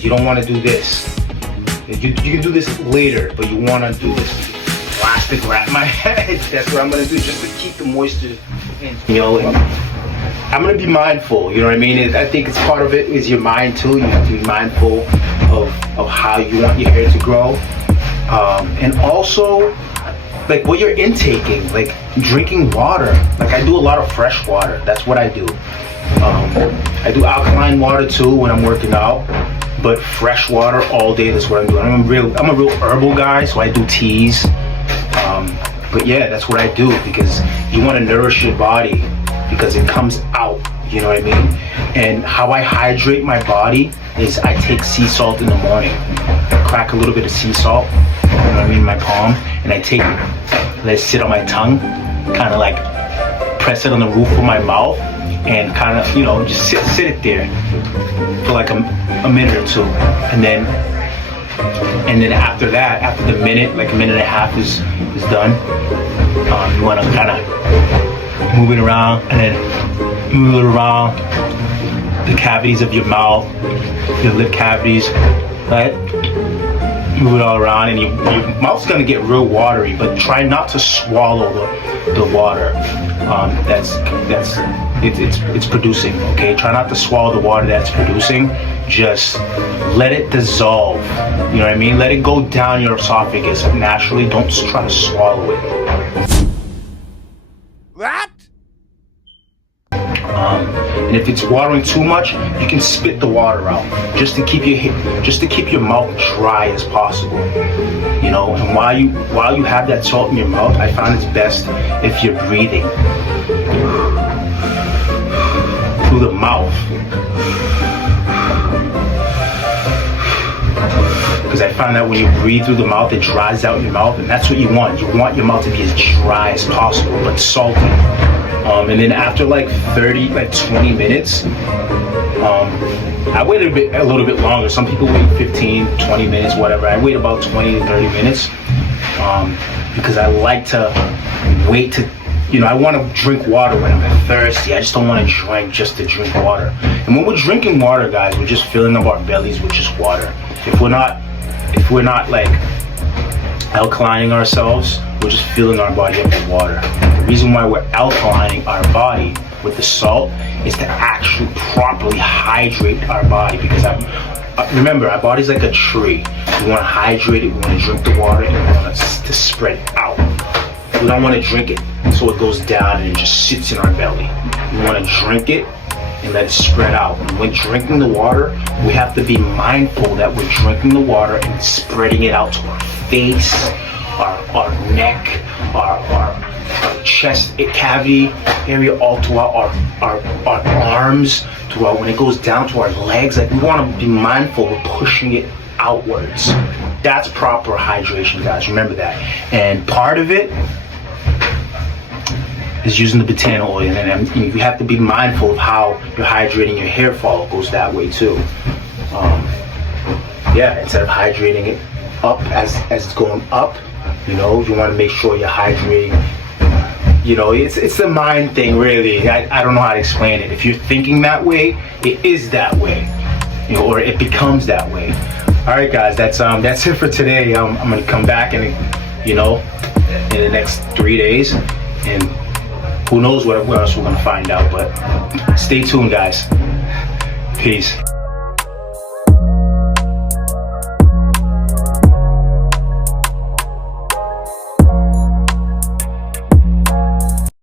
You don't want to do this. You can do this later, but you want to do this plastic wrap my head. That's what I'm going to do, just to keep the moisture in. You know, I'm going to be mindful, you know what I mean? I think it's part of it is your mind too. You have to be mindful of how you want your hair to grow. And also, like what you're intaking, like drinking water. Like I do a lot of fresh water. That's what I do. I do alkaline water too when I'm working out, but fresh water all day. That's what I'm doing. I'm a real herbal guy, so I do teas. But yeah, that's what I do because you want to nourish your body because it comes out. You know what I mean? And how I hydrate my body is I take sea salt in the morning. I crack a little bit of sea salt, you know what I mean, in my palm, and I take it, let it sit on my tongue, kind of like press it on the roof of my mouth, and kind of, you know, just sit it there for like a minute or two, and then after that, after the minute, like a minute and a half is done, you want to kind of move it around, and then move it around the cavities of your mouth, your lip cavities, right? Move it all around, and your mouth's gonna get real watery, but try not to swallow the water it's producing. Okay, try not to swallow the water that's producing. Just let it dissolve. You know what I mean? Let it go down your esophagus naturally. Don't try to swallow it. What? And if it's watering too much, you can spit the water out just to keep your mouth dry as possible. You know, and while you have that salt in your mouth, I find it's best if you're breathing through the mouth, because I find that when you breathe through the mouth, it dries out your mouth, and that's what you want. You want your mouth to be as dry as possible, but salty. And then after like 20 minutes, I wait a little bit longer. Some people wait 15, 20 minutes, whatever. I wait about 20 to 30 minutes because I like to wait to, you know, I want to drink water when I'm thirsty. I just don't want to drink just to drink water. And when we're drinking water, guys, we're just filling up our bellies with just water. If we're not like alkalining ourselves, we're just filling our body up with water. The reason why we're alkalining our body with the salt is to actually properly hydrate our body, because remember, our body's like a tree. We want to hydrate it, we want to drink the water, and we want it to spread out. We don't want to drink it so it goes down and it just sits in our belly. We want to drink it and let it spread out. And when drinking the water, we have to be mindful that we're drinking the water and spreading it out to our face, our neck, our chest cavity area, all throughout our arms, throughout when it goes down to our legs. Like, we want to be mindful we're pushing it outwards. That's proper hydration, guys. Remember that. And part of it is using the Batana oil, and you have to be mindful of how you're hydrating your hair follicles that way too. Yeah, instead of hydrating it up as it's going up, you know, you want to make sure you're hydrating. You know, it's a mind thing, really. I don't know how to explain it. If you're thinking that way, it is that way, you know, or it becomes that way. All right, guys, that's it for today. I'm gonna come back and, you know, in the next 3 days, and who knows what else we're gonna find out. But stay tuned, guys. Peace.